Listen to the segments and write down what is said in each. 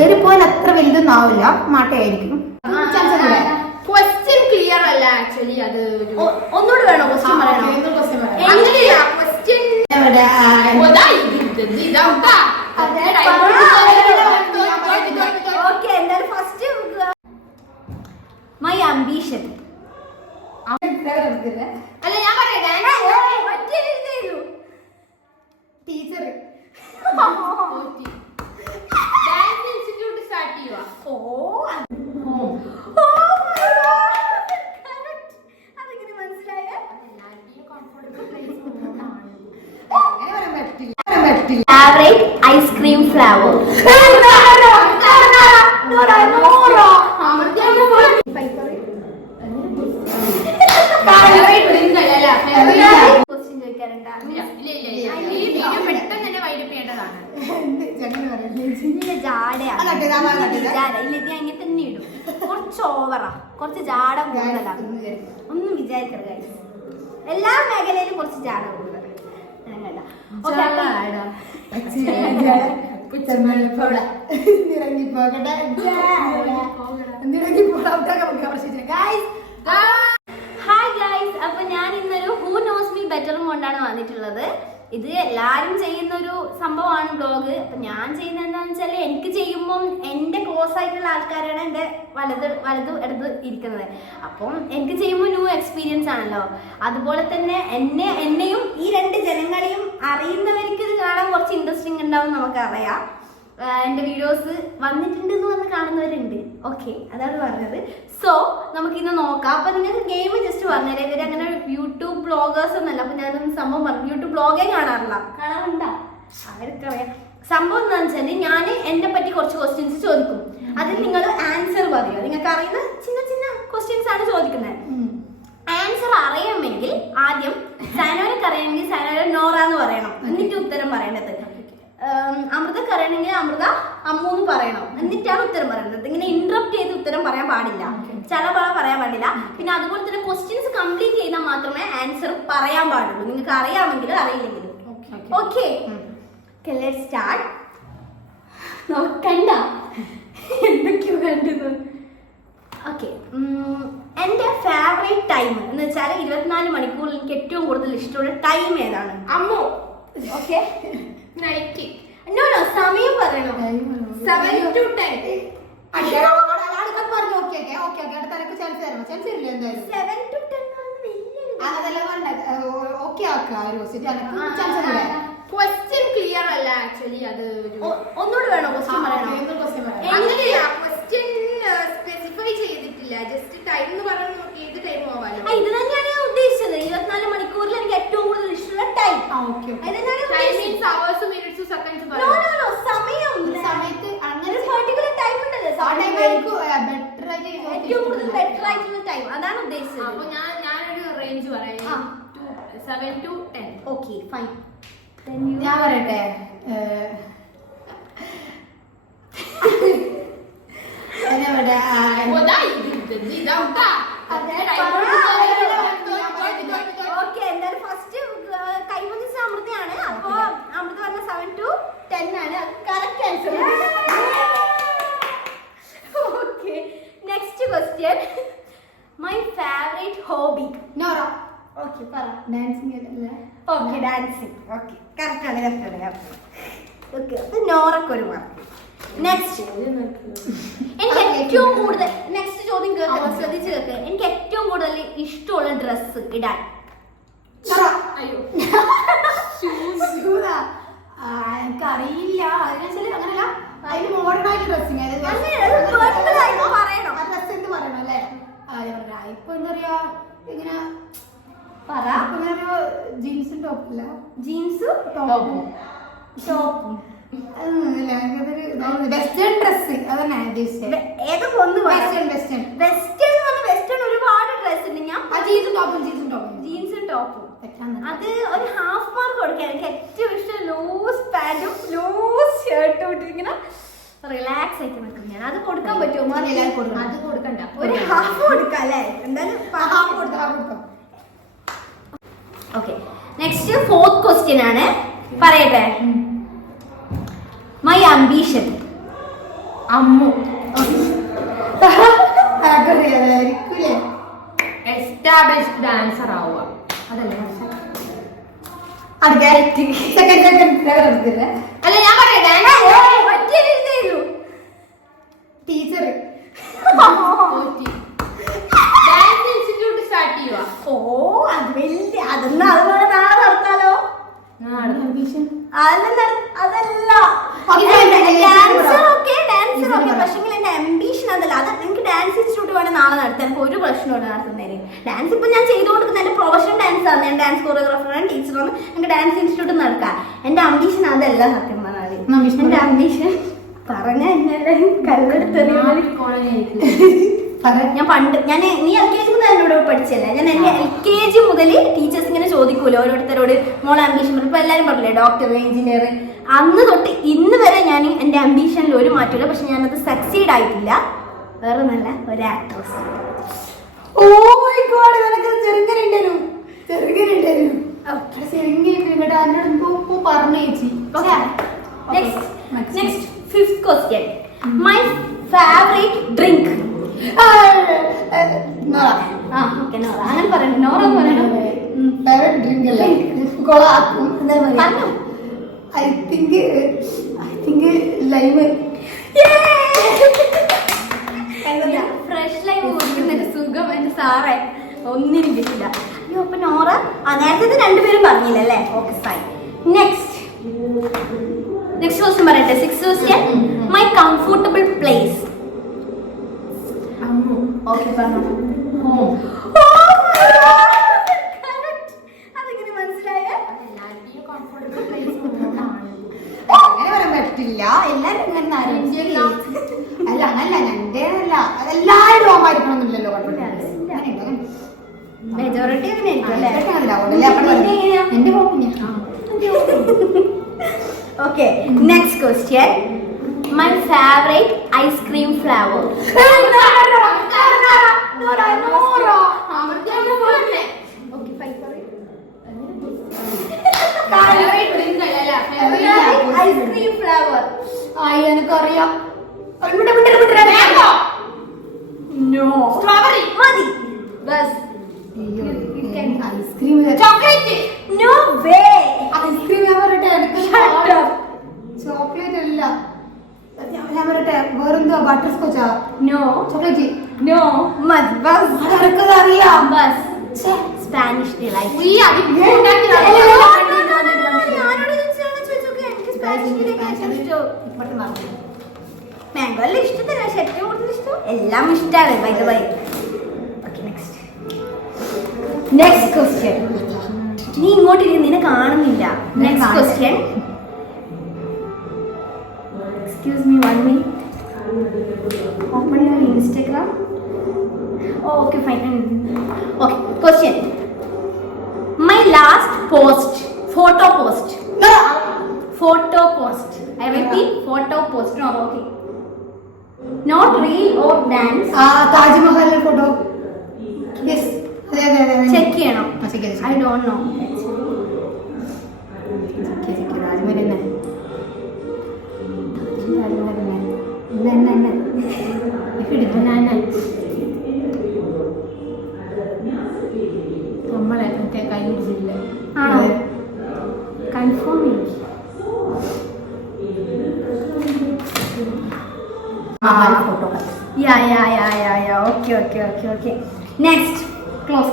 ഏറിപ്പോയാൽ അത്ര വലുതൊന്നും ആവില്ല, മാട്ടയായിരിക്കും. Question clear അല്ല ആക്ച്വലി. അത് ഒന്നുകൂടെ വേണോ ക്വസ്റ്റ്യൻ പറയണോ? ഓക്കെ, എന്തായാലും ഫസ്റ്റ് മൈ അംബീഷൻ. അല്ല ഞാൻ പറയട്ടെ, ടീച്ചർ ഡാൻസ് ഇൻസ്റ്റിറ്റ്യൂട്ട് സ്റ്റാർട്ട് ചെയ്യുക. അതെങ്ങനെ മനസ്സിലായ? Favourite ice cream flavour. ക്വസ്റ്റ്യൻ ചോദിക്കാറുണ്ട്. പെട്ടെന്ന് തന്നെ വൈകിട്ട് ചെയ്യേണ്ടതാണ്. അങ്ങനെ തന്നെ ഇടും. കുറച്ച് ഓവറാ, കുറച്ച് ജാട കൂടുതലാണ്. ഒന്നും വിചാരിക്കരുത്, എല്ലാ മേഖലയിലും കുറച്ച് ജാട കൂടുതലാണ്. ഹായ് ഗൈസ്, അപ്പൊ ഞാൻ ഇന്നൊരു ഹൂ നോസ് മീ ബെറ്ററും കൊണ്ടാണ് വന്നിട്ടുള്ളത്. ഇത് എല്ലാരും ചെയ്യുന്ന ഒരു സംഭവമാണ് ബ്ലോഗ്. അപ്പൊ ഞാൻ ചെയ്യുന്നത് എന്താണെന്ന് വെച്ചാൽ, എനിക്ക് ചെയ്യുമ്പോൾ എന്റെ ക്ലോസ് ആയിട്ടുള്ള ആൾക്കാരാണ് എന്റെ വലത് എടുത്ത് ഇരിക്കുന്നത്. അപ്പം എനിക്ക് ചെയ്യുമ്പോൾ ന്യൂ എക്സ്പീരിയൻസ് ആണല്ലോ. അതുപോലെ തന്നെ എന്നെയും ഈ രണ്ട് ജനങ്ങളെയും അറിയുന്നവർക്ക് ഇത് കാണാൻ കുറച്ച് ഇൻട്രസ്റ്റിംഗ് ഉണ്ടാവും, നമുക്കറിയാം. എൻ്റെ വീഡിയോസ് വന്നിട്ടുണ്ടെന്ന് വന്ന് കാണുന്നവരുണ്ട്. ഓക്കെ, അതാണ് പറഞ്ഞത്. സോ നമുക്കിന്ന് നോക്കാം. അപ്പൊ നിങ്ങൾക്ക് ഗെയിം ജസ്റ്റ് പറഞ്ഞുതരാം. ഇവര് അങ്ങനെ യൂട്യൂബ് ബ്ലോഗേഴ്സ് ഒന്നല്ല. അപ്പൊ ഞാനൊന്ന് സംഭവം പറഞ്ഞു, യൂട്യൂബ് ബ്ലോഗേ കാണാറുണ്ടോ? അവർക്കറിയാം. സംഭവം എന്താണെന്ന് വെച്ചാൽ, ഞാൻ എന്നെ പറ്റി കുറച്ച് ക്വസ്റ്റ്യൻസ് ചോദിക്കും. അതിൽ നിങ്ങൾ ആൻസർ പറയുക. നിങ്ങൾക്ക് അറിയുന്ന ചിന്ന ചിന്ന ക്വസ്റ്റ്യൻസ് ആണ് ചോദിക്കുന്നത്. ആൻസർ അറിയാമെങ്കിൽ ആദ്യം സനോരക്ക് അറിയാമെങ്കിൽ സനോര നോറ എന്ന് പറയണം, എന്നിട്ട് ഉത്തരം പറയേണ്ടത്. അമൃതക്ക് അറിയണമെങ്കിൽ അമൃത അമ്മു എന്ന് പറയണം, എന്നിട്ടാണ് ഉത്തരം പറയുന്നത്. ഇങ്ങനെ ഇന്ററപ്റ്റ് ചെയ്ത് ഉത്തരം പറയാൻ പാടില്ല, പറയാൻ പാടില്ല. പിന്നെ അതുപോലെ തന്നെ ക്വസ്റ്റ്യൻസ് കംപ്ലീറ്റ് ചെയ്താൽ മാത്രമേ ആൻസർ പറയാൻ പാടുള്ളൂ, നിങ്ങൾക്ക് അറിയാമെങ്കിലും അറിയില്ലെങ്കിലും. Okay, let's start. നോക്കണ്ട എന്തൊക്കെയോ കണ്ടത്. ഓക്കെ, എൻ്റെ ഫേവറേറ്റ് ടൈം എന്ന് വെച്ചാൽ 24 മണിക്കൂറിൽ എനിക്ക് ഏറ്റവും കൂടുതൽ ഇഷ്ടമുള്ള ടൈം ഏതാണ്? അമ്മു. Okay, night. നോ സമയം പറയണോ? 7 to 10. 7 to 10 ക്വസ്റ്റ്യൻ ക്ലിയർ അല്ല ആക്ച്വലി. അത് ഒന്നുകൂടെ വേണോ ക്വസ്റ്റ്യൻ പറയണോ? അങ്ങനെയാ, ക്വസ്റ്റ്യൻ സ്പെസിഫൈ ചെയ്തിട്ടില്ല. ജസ്റ്റ് ടൈം എന്ന് പറഞ്ഞാൽ നമുക്ക് ഏത് ടൈം പോവാലോ. ഇത് തന്നെയാണ് ഞാൻ ഉദ്ദേശിച്ചത്. 24 മണിക്കൂറിൽ എനിക്ക് ഏറ്റവും കൂടുതൽ ഇഷ്ടമുള്ള ടൈം. സമയത്ത് അങ്ങനെ പെർട്ടിക്കുലർ ടൈം ഉണ്ടല്ലോ, ഏറ്റവും കൂടുതൽ ബെറ്റർ ആയിട്ടുള്ള ടൈം, അതാണ് ഉദ്ദേശിച്ചത്. അപ്പൊ ഞാനൊരു റേഞ്ച് പറയാം, 7 to 10. Okay, fine. ഞാൻ പറയട്ടെ, ഓക്കെ, എന്തായാലും ഫസ്റ്റ് കൈവന്നിച്ച അമൃതയാണ്. അപ്പൊ അമൃത പറഞ്ഞ 7 to 10 ആണ് correct answer. Okay, next question. My favourite hobby? Nora. Okay, പറ. ഡാൻസിങ്. Okay, dancing. ഓക്കെ, കറക്റ്റാണ്. ഓക്കെ, അപ്പൊ നോറക്കൊരു മാർക്ക്. നെക്സ്റ്റ്, എനിക്ക് ഏറ്റവും കൂടുതൽ, നെക്സ്റ്റ് ചോദ്യം കേൾക്കുക, ശ്രദ്ധിച്ച് കേൾക്കുക. എനിക്ക് ഏറ്റവും കൂടുതൽ ഇഷ്ടമുള്ള ഡ്രസ്സ് ഇടാൻ? എനിക്കറിയില്ല, അതിനനുസരിച്ച് അങ്ങനല്ല, അതിന് മോഡേൺ ആയിട്ട് ഡ്രസ്സിങ് പറയണം. ഡ്രസ് എന്ത് പറയണം അല്ലേ? ഇപ്പൊ എന്താ പറയാ, ഇങ്ങനെ ഇങ്ങനെ ഒരു ജീൻസും ടോപ്പില്ല, ജീൻസും ടോപ്പും. വെസ്റ്റേൺ ഡ്രസ് അതന്നെ ഉദ്ദേശിച്ചത്. ഏതൊക്കെ ഒന്ന് വെസ്റ്റേൺ ഒരുപാട് ഡ്രസ് ഉണ്ട്. ഞാൻ ജീൻസും ടോപ്പും അത് ഒരു ഹാഫ് മാർക്ക് കൊടുക്കാൻ. എനിക്ക് ഏറ്റവും ഇഷ്ടം ലൂസ് പാന്റും ലൂസ് ഷർട്ടും ഇട്ടിങ്ങനെ റിലാക്സ് ആയിട്ട് നിൽക്കും. ഞാൻ അത് കൊടുക്കാൻ പറ്റുമോ? അത് കൊടുക്കണ്ട, ഒരു ഹാഫ് കൊടുക്കാം അല്ലേ? എന്തായാലും കൊടുക്കാം. ഓക്കെ, നെക്സ്റ്റ് 4th ക്വസ്റ്റ്യൻ ആണ്, പറയട്ടെ. My ambition? അമ്മു. ആയിരിക്കൂലേ? എസ്റ്റാബ്ലിഷ്ഡ് ഡാൻസർ ആവുക. അതല്ലേ അല്ല ഞാൻ പറയാം ടീച്ചർ ഡാൻസ് ഇൻസ്റ്റിറ്റ്യൂട്ട് സ്റ്റാർട്ട് ചെയ്യുക. ഓ അത് വലിയ അതൊന്നും അതുപോലെ നാളെ നടത്താലോ. അതല്ല ഡാൻസർ ഓക്കെ പക്ഷെ എന്റെ അംബീഷൻ അതല്ല. അത് എനിക്ക് ഡാൻസ് ഇൻസ്റ്റിറ്റ്യൂട്ട് വേണം നാളെ നടത്താൻ. എനിക്ക് ഒരു പ്രശ്നമാണ് നടത്തുന്നതിന്. ഡാൻസ് ഇപ്പൊ ഞാൻ ചെയ്തു കൊടുക്കുന്ന എന്റെ പ്രൊഫഷണൽ ഡാൻസ് ആണ്. ഞാൻ ഡാൻസ് കൊറിയോഗ്രാഫറാണ്, ടീച്ചറാണ്. എനിക്ക് ഡാൻസ് ഇൻസ്റ്റിറ്റ്യൂട്ട് നടക്കാം. എന്റെ അംബീഷൻ അതല്ല സത്യം പറഞ്ഞാൽ. എന്റെ അംബീഷൻ പറഞ്ഞ എന്നെല്ലാം കല്ലെടുത്തെറിയാൻ ഞാൻ നീ LKG മുതൽ എന്നോട് പഠിച്ചല്ലേ. ഞാൻ എന്റെ LKG മുതൽ ടീച്ചേഴ്സ് ഇങ്ങനെ ചോദിക്കൂലോ ഓരോരുത്തരോട് മോളെ അംബീഷൻ. ഇപ്പൊ എല്ലാരും പറഞ്ഞില്ലേ ഡോക്ടർ, എഞ്ചിനീയർ. അന്ന് തൊട്ട് ഇന്ന് വരെ ഞാൻ എന്റെ അംബീഷനിൽ ഒരു മാറ്റമില്ല. പക്ഷെ ഞാനത് സക്സീഡ് ആയിട്ടില്ല. വേറെ നല്ല ഒരു actress. Next, fifth question. My favorite drink. അങ്ങനെ പറയണം. നോറ എന്ന് പറയണം. I think lime. Fresh lime കുടിക്കുന്നൊരു സുഖം എന്റെ സാറേ ഒന്നിനും കിട്ടില്ല. അയ്യോ അപ്പൊ നോറ നേരത്തെ രണ്ടുപേരും പറഞ്ഞില്ലല്ലേ. Okay fine. നെക്സ്റ്റ് ക്വസ്റ്റ്യൻ പറയട്ടെ. 6th question. My comfortable place. Okay പറഞ്ഞു. അതെങ്ങനെ മനസ്സിലായ? അങ്ങനെ പറയാൻ പറ്റില്ല. എല്ലാരും ഇങ്ങനെ ആലോചിച്ചില്ല. അല്ല അങ്ങനല്ല, എന്റേതല്ല. എല്ലാരും റോമായിരിക്കണമെന്നില്ലല്ലോ. മെജോറിറ്റി അങ്ങനെ ആയിരിക്കും അല്ലേ? എന്റെ കുഴപ്പമില്ല. Okay next question. My favourite ice cream flavour. Ice cream flavour എനിക്കറിയാം. നോ സ്ട്രോബെറി മതി ബസ്. Ice cream chocolate. No way. Ice cream ഞാൻ പറയട്ടെ. ചോക്ലേറ്റ് അല്ല. ഞാൻ പറയട്ടെ വേറെന്തോ ബട്ടർ സ്കോച്ചാ. No chocolate. നോ മതി ബസ്. അറിയാം ബസ്. Spanish delight. മാംഗോ എല്ലാം ഇഷ്ടത്തില്ല. പക്ഷെ ഏറ്റവും കൂടുതൽ ഇഷ്ടം എല്ലാം ഇഷ്ടമാണ്. By the by. Okay next question. നീ ഇങ്ങോട്ട് നിന്നെ കാണുന്നില്ല. Next question. Excuse me 1 minute. Open your Instagram. Okay fine. Okay question. My last post. Photo post. Photo post. I repeat, photo post. No, okay. Not reel or dance. Taj Mahal photo. Yes. Check ചെയ്യണം. I don't know. Taj Mahal തന്നെ. നമ്മളെ മറ്റേ കൈ പിടിച്ചില്ലേ? ആണോ? Confirm ചെയ്യും. Photo. Yeah. Okay. Next. Close.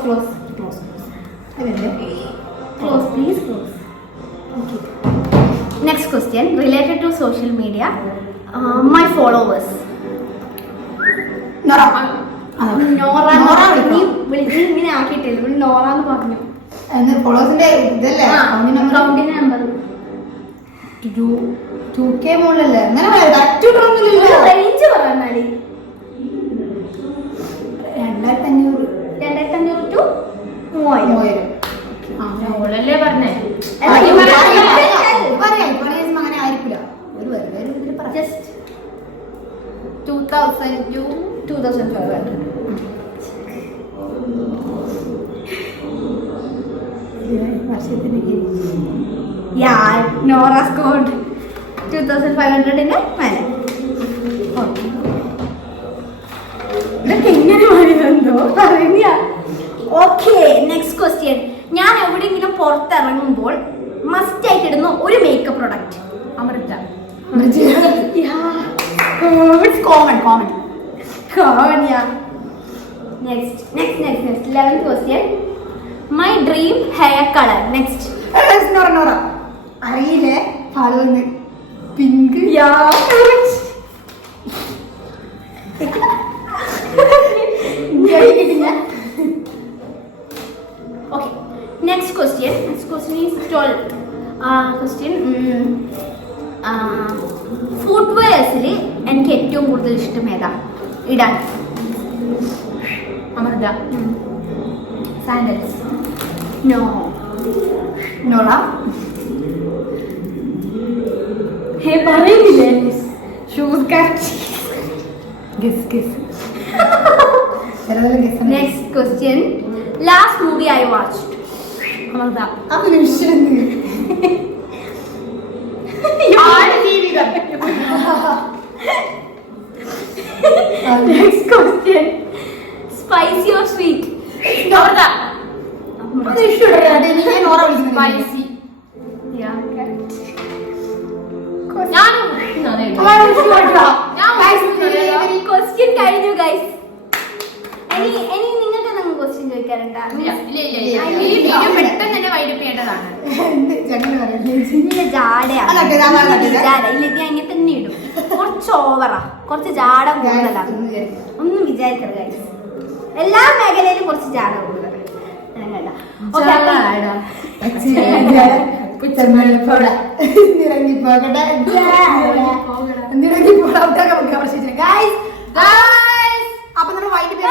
Close, please, close. Okay. Next question. Related to social media. My followers. Nora. നീ വിളിച്ച് ഇങ്ങനെ ആക്കിയിട്ടില്ല. നോറ എന്ന് പറഞ്ഞു. ഫോളോസിന്റെ ഇതല്ലേ അക്കൗണ്ടിന്റെ നമ്പർ 2K മുകളിലല്ലേ? അങ്ങനെ റേഞ്ച് പറഞ്ഞാല് 2500 to 3000. ഓളല്ലേ പറഞ്ഞേ. അങ്ങനെ ആയിരിക്കില്ല. ഒരു just 2000 to 2500. Yeah, Nora scored 2500 in a minute. Okay. ഇറങ്ങുമ്പോൾ മസ്റ്റ് ആയിട്ട് ഇടുന്ന ഒരു makeup product. Amrita. Common common common yeah. Next 11th question. My dream hair colour. Next. Nora അറിയില്ലേ ഫാളോന്ന് pink. Okay. Next question is 12. Question. ഫുട്വെയർസിൽ എനിക്ക് ഏറ്റവും കൂടുതൽ ഇഷ്ടം ഏതാ ഇടാൻ? അമൃത. സാൻഡൽസ്. നോ. നോറ. പറയുന്നില്ലേ? ഷൂസ് കാറ്റ്. Guess next question. Last movie I watched. Amrita. അങ്ങനെ വിഷയം next question. Spicy or sweet? Nora. Nora വിളിക്കുന്നത് സ്പൈസി. ക്വസ്റ്റ്യൻ കഴിഞ്ഞു ഗൈസ്. ഇനി നിങ്ങൾക്ക് എന്തെങ്കിലും ക്വസ്റ്റ്യൻ ചോദിക്കാറുണ്ടോ? പെട്ടെന്ന് തന്നെ വൈൻഡപ്പ് ചെയ്യേണ്ടതാണ്. അങ്ങനെ തന്നെ ഇടും. കുറച്ച് ഓവറാ, കുറച്ച് ജാട കൂടുതലാണ്. ഒന്നും വിചാരിക്കരുത് ഗൈസ്, എല്ലാ മേഖലയിലും കുറച്ച് ജാട കൂടുതലാണ്. അപ്പൊ നമ്മൾ വൈകിട്ട്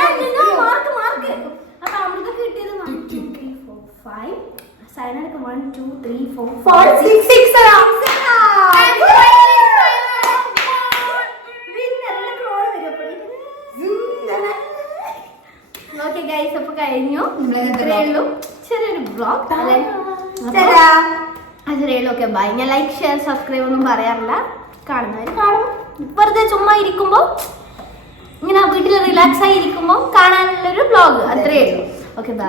അമൃതൊക്കെ കിട്ടിയത് 1 2 3 4 5. സൈനക്ക് 1 2 3 4 5 6 ഓക്കെ ഗൈസ്, അപ്പൊ കഴിഞ്ഞു. ഇത്രയേ ഉള്ളൂ, ചെറിയൊരു ബ്ലോഗ്. അത്രയേ ഉള്ളൂ. Okay bye. ഞാൻ ലൈക്ക് ഷെയർ സബ്സ്ക്രൈബ് ഒന്നും പറയാറില്ല. കാണുന്നവര് കാണും. വെറുതെ ചുമ്മാ ഇരിക്കുമ്പോ ഇങ്ങനെ വീട്ടിൽ റിലാക്സ് ആയി ഇരിക്കുമ്പോൾ കാണാനുള്ളൊരു ബ്ലോഗ്. അത്രയേ ഉള്ളൂ. Okay bye.